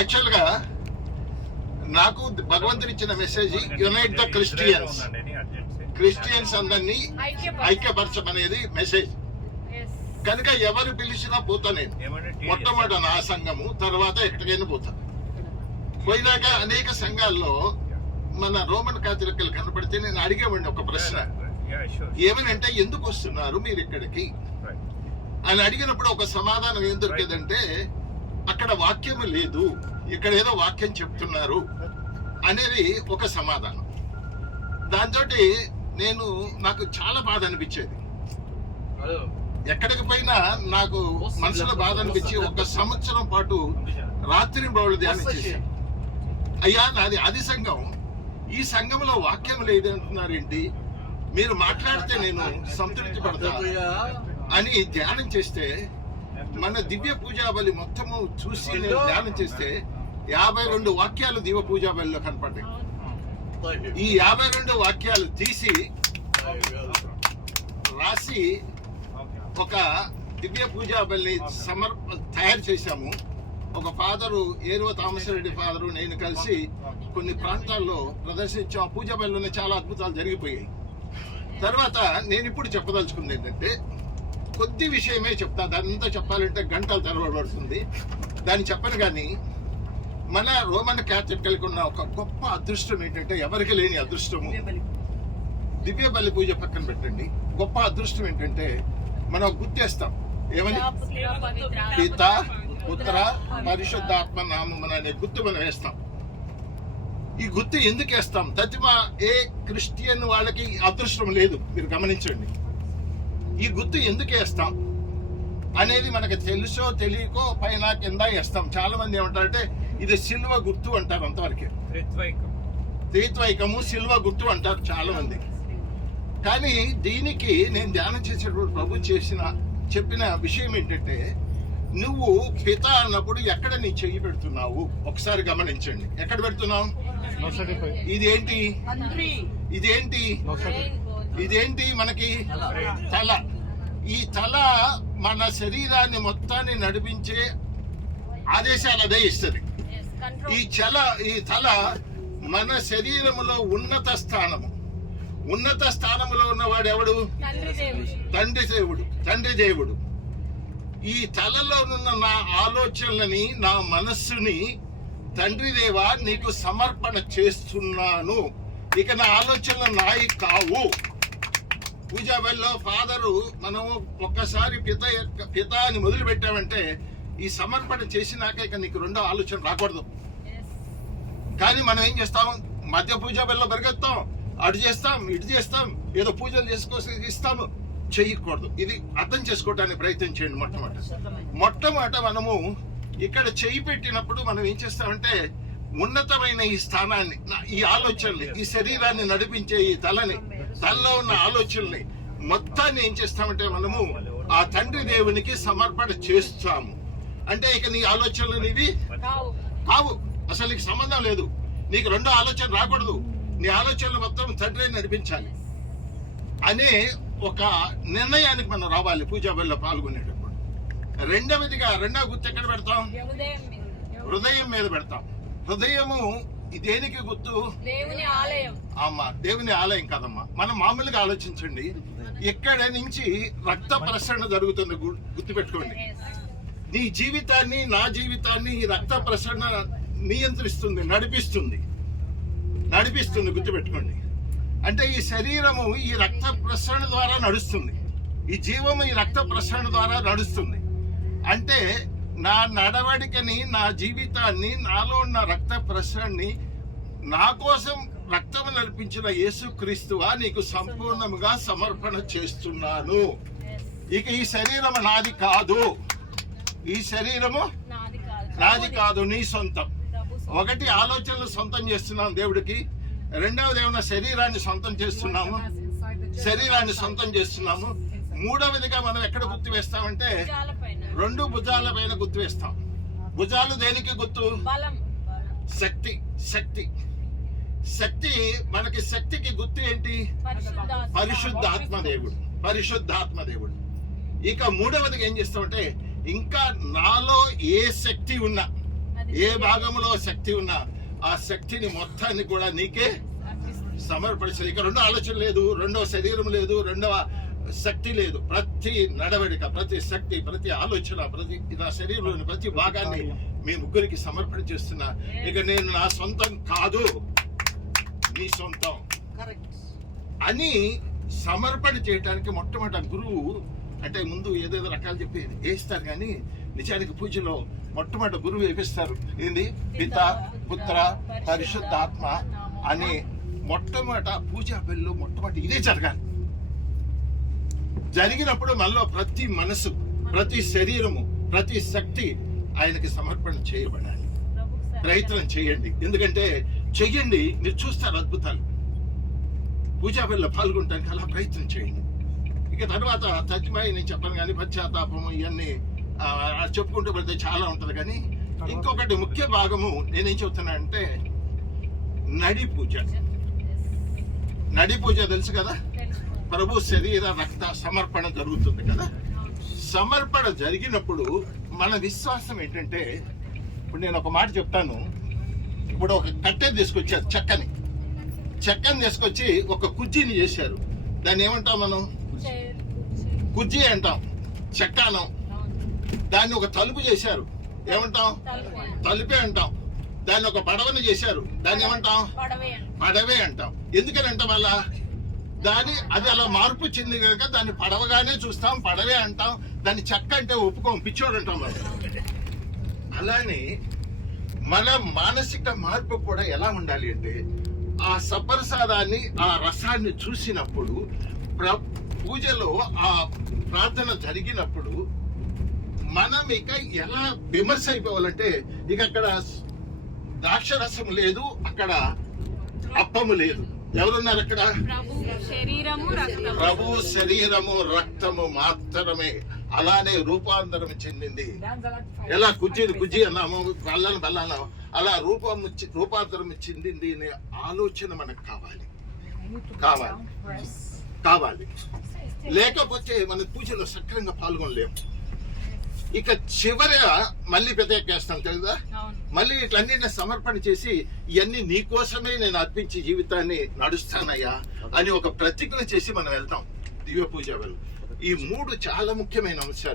Actual గా నాకు భగవంతుడు ఇచ్చిన మెసేజ్ యునైట్ ద క్రిస్టియన్స్ అందరినీ ఐక్యపరచమనేది మెసేజ్. కనుక ఎవరు పిలిచినా పోతా నేను. మొట్టమొదట నా సంఘము, తర్వాత ఎక్కడికైనా పోతా. పోయినాక అనేక సంఘాల్లో మన రోమన్ కాథలికలు కనపడితే నేను అడిగేవాడిని ఒక ప్రశ్న, ఏమనంటే ఎందుకు వస్తున్నారు మీరు ఇక్కడికి అని అడిగినప్పుడు ఒక సమాధానం ఏం దొరికేదంటే, అక్కడ వాక్యము లేదు, ఇక్కడ ఏదో వాక్యం చెప్తున్నారు అనేది ఒక సమాధానం. దాంతో నాకు చాలా బాధ అనిపించేది. ఎక్కడికి పోయినా నాకు మనసులో బాధ అనిపించి 1 సంవత్సరం పాటు రాత్రి బౌళ్ళు ధ్యానం చేశాను. అయ్యా నాది ఆది సంఘం, ఈ సంఘంలో వాక్యం లేదు అంటున్నారేంటి, మీరు మాట్లాడితే నేను సంతృప్తి పడతా అని ధ్యానం చేస్తే, మన దివ్య పూజాబలి మొత్తము చూసి నేను ధ్యానం చేస్తే 52 వాక్యాలు దివ్య పూజాబలిలో కనపడ్డాయి. ఈ 52 వాక్యాలు తీసి రాసి ఒక దివ్య పూజాబలిని తయారు చేశాము. ఒక ఫాదరు, ఏరువ థామసరెడ్డి ఫాదరు, నేను కలిసి కొన్ని ప్రాంతాల్లో ప్రదర్శించాం. ఆ పూజాబలిలోనే చాలా అద్భుతాలు జరిగిపోయాయి. తర్వాత నేను ఇప్పుడు చెప్పదలుచుకుంది ఏంటంటే, కొద్ది విషయమే చెప్తా. దానంతా చెప్పాలంటే గంటల తరబడి పడుతుంది. దాన్ని చెప్పను. కానీ మన రోమన్ క్యాథలిక్ ఉన్న ఒక గొప్ప అదృష్టం ఏంటంటే, ఎవరికి లేని అదృష్టము, దివ్య బలి పూజ పక్కన పెట్టండి. గొప్ప అదృష్టం ఏంటంటే, మనం గుర్తేస్తాం ఏమని, పిత పుత్ర పరిశుద్ధాత్మ నామమున అనే గుర్తు మనం వేస్తాం. ఈ గుర్తు ఎందుకు వేస్తాం? తతిమా ఏ క్రిస్టియన్ వాళ్ళకి అదృష్టం లేదు. మీరు గమనించండి, ఈ గుర్తు ఎందుకు వేస్తాం అనేది మనకు తెలుసో తెలియకో పైన కింద వేస్తాం. చాలా మంది ఏమంటారంటే ఇది సిల్వ గుర్తు అంటారు. అంతవరకే త్రిత్వైకము సిల్వ గుర్తు అంటారు చాలా మంది. కానీ దీనికి నేను ధ్యానం చేసేటప్పుడు ప్రభు చెప్పిన విషయం ఏంటంటే, నువ్వు పిత అన్నప్పుడు ఎక్కడ నీ చెయ్యి పెడుతున్నావు ఒకసారి గమనించండి. ఎక్కడ పెడుతున్నావు? ఇదేంటి ఇదేంటి ఇదేంటి మనకి తల. ఈ తల మన శరీరాన్ని మొత్తాన్ని నడిపించే ఆదేశాలు అదే ఇస్తుంది. ఈ తల మన శరీరములో ఉన్నత స్థానములో ఉన్నవాడు ఎవడు? తండ్రి దేవుడు. ఈ తలలోనున్న నా ఆలోచనలని, నా మనస్సుని తండ్రి దేవా నీకు సమర్పణ చేస్తున్నాను. ఇక నా ఆలోచనలు నాయి కావు. పూజాబలిలో ఫాదరు మనం ఒక్కసారి పిత అని మొదలు పెట్టామంటే, ఈ సమర్పణ చేసినాక ఇక నీకు రెండో ఆలోచన రాకూడదు. కానీ మనం ఏం చేస్తాం? మధ్య పూజాబలిలో పరిగెత్తాం, అటు చేస్తాం, ఇటు చేస్తాం, ఏదో పూజలు చేసుకోసి ఇస్తాము. చేయకూడదు. ఇది అర్థం చేసుకోవడానికి ప్రయత్నం చేయండి. మొట్టమొదట మనము ఇక్కడ చేయి పెట్టినప్పుడు మనం ఏం చేస్తామంటే, ఉన్నతమైన ఈ స్థానాన్ని, ఈ ఆలోచనల్ని, ఈ శరీరాన్ని నడిపించే ఈ తలలో ఉన్న ఆలోచనల్ని మొత్తాన్ని ఏం చేస్తామంటే మనము ఆ తండ్రి దేవునికి సమర్పణ చేస్తాము. అంటే ఇక నీ ఆలోచనలు నీవి కావు, అసలు నీకు సంబంధం లేదు. నీకు రెండో ఆలోచన రాకూడదు. నీ ఆలోచనలు మొత్తం తండ్రి నడిపించాలి అనే ఒక నిర్ణయానికి మనం రావాలి పూజాబలిలో పాల్గొనేటప్పుడు. రెండవ గుర్తు ఎక్కడ పెడతాం? హృదయం మీద పెడతాం. హృదయము దేనికి గుర్తు? అమ్మా, దేవుని ఆలయం కాదమ్మా. మనం మామూలుగా ఆలోచించండి, ఇక్కడ నుంచి రక్త ప్రసరణ జరుగుతుంది. గుర్తు పెట్టుకోండి. నీ జీవితాన్ని, నా జీవితాన్ని ఈ రక్త ప్రసరణ నియంత్రిస్తుంది, నడిపిస్తుంది. గుర్తుపెట్టుకోండి. అంటే ఈ శరీరము ఈ రక్త ప్రసరణ ద్వారా నడుస్తుంది, ఈ జీవము ఈ రక్త ప్రసరణ ద్వారా నడుస్తుంది. అంటే నా నడవడికని, నా జీవితాన్ని, నాలో ఉన్న రక్త ప్రసరణని నా కోసం రక్తము నడిపించిన యేసుక్రీస్తువా నీకు సంపూర్ణముగా సమర్పణ చేస్తున్నాను. ఇక ఈ శరీరము నాది కాదు, ఈ శరీరము నాది కాదు, నీ సొంతం. ఒకటి, ఆలోచనలు సొంతం చేస్తున్నాం దేవుడికి. రెండవది ఏమన్నా శరీరాన్ని సొంతం చేస్తున్నాము. మూడవదిగా మనం ఎక్కడ గుర్తు వేస్తామంటే, 2 భుజాల పైన గుర్తు వేస్తాం. భుజాలు దేనికి గుర్తు? శక్తి. మనకి శక్తికి గుర్తు ఏంటి? పరిశుద్ధాత్మ దేవుడు. ఇక మూడవదిగా ఏం చేస్తామంటే, ఇంకా నాలో ఏ శక్తి ఉన్నా ఏ భాగంలో శక్తి ఉన్నా ఆ శక్తిని మొత్తాన్ని కూడా నీకే సమర్పించాలి. ఇక రెండో ఆలోచన లేదు, రెండవ శరీరం లేదు, రెండవ శక్తి లేదు. ప్రతి నడవడిక, ప్రతి శక్తి, ప్రతి ఆలోచన, ప్రతి నా శరీరంలోని ప్రతి భాగాన్ని మీ ముగ్గురికి సమర్పణ చేస్తున్నా. ఇక నేను నా సొంతం కాదు, నీ సొంతం అని సమర్పణ చేయడానికి మొట్టమొదటి గురువు అంటే ముందు ఏదేదో రకాలు చెప్పి వేస్తారు, కానీ నిజానికి పూజలో మొట్టమొదటి గురువు వేపిస్తారు. ఏంది? పిత, పుత్ర, పరిశుద్ధాత్మ అని మొట్టమొదట పూజా బెల్లు మొట్టమొదటి ఇదే జరగాలి. జరిగినప్పుడు మనలో ప్రతి మనసు, ప్రతి శరీరము, ప్రతి శక్తి ఆయనకి సమర్పణ చేయబడాలి. ప్రయత్నం చేయండి, ఎందుకంటే చెయ్యండి, మీరు చూస్తారు అద్భుతాలు. పూజా బెల్లో పాల్గొనడానికి అలా ప్రయత్నం చేయండి. ఇక తర్వాత తజ్మాయి నేను చెప్పను, కానీ పశ్చాత్తాపము ఇవన్నీ చెప్పుకుంటూ పడితే చాలా ఉంటది. కానీ ఇంకొకటి ముఖ్య భాగము నేనేం చెప్తున్నా అంటే నడి పూజ. నడి పూజ తెలుసు కదా, ప్రభు శరీర రక్త సమర్పణ జరుగుతుంది కదా. సమర్పణ జరిగినప్పుడు మన విశ్వాసం ఏంటంటే, ఇప్పుడు నేను ఒక మాట చెప్తాను. ఇప్పుడు ఒక కట్టె తీసుకొచ్చారు, చెక్కని తీసుకొచ్చి ఒక కుర్చీని చేశారు. దాన్ని ఏమంటాం మనం? కుర్చీ అంటాం, చెక్క అనం. దాన్ని ఒక తలుపు చేశారు, ఏమంటాం? తలుపే అంటాం. దాన్ని ఒక పడవని చేశారు, దాన్ని ఏమంటాం? పడవే అంటాం. ఎందుకని అంటాం అలా? అది అలా మార్పు చెంది కనుక దాన్ని పడవగానే చూస్తాం, పడవే అంటాం. దాన్ని చెక్క అంటే ఒప్పుకోం, పిచ్చోడు అంటాం మనం. అలానే మన మానసిక మార్పు కూడా ఎలా ఉండాలి అంటే, ఆ సప్రసాదాన్ని, ఆ రసాన్ని చూసినప్పుడు, పూజలో ఆ ప్రార్థన జరిగినప్పుడు మనం ఇక ఎలా విమర్శ అయిపోవాలంటే, ఇక అక్కడ ద్రాక్షరసం లేదు, అక్కడ అప్పము లేదు. ఎవరున్నారు అక్కడ? ప్రభు శరీరము రక్తము మాత్రమే. అలానే రూపాంతరం చెందింది. ఎలా కుజ్జి అన్నాము, బల్లను అలా రూపాంతరం చెందింది అనే ఆలోచన మనకు కావాలి. లేకపోతే మన పూజలో సక్రంగా పాల్గొనలేము. ఇక చివరిగా మళ్ళీ పెద్దకేస్తాం తెలుదా, మళ్ళీ ఇట్లన్నీ సమర్పణ చేసి ఇవన్నీ నీకోసమే నేను అర్పించి జీవితాన్ని నడుస్తానయ్యా అని ఒక ప్రతిజ్ఞ చేసి మనం వెళ్తాం దివ్య పూజ. ఈ 3 చాలా ముఖ్యమైన అంశాలు.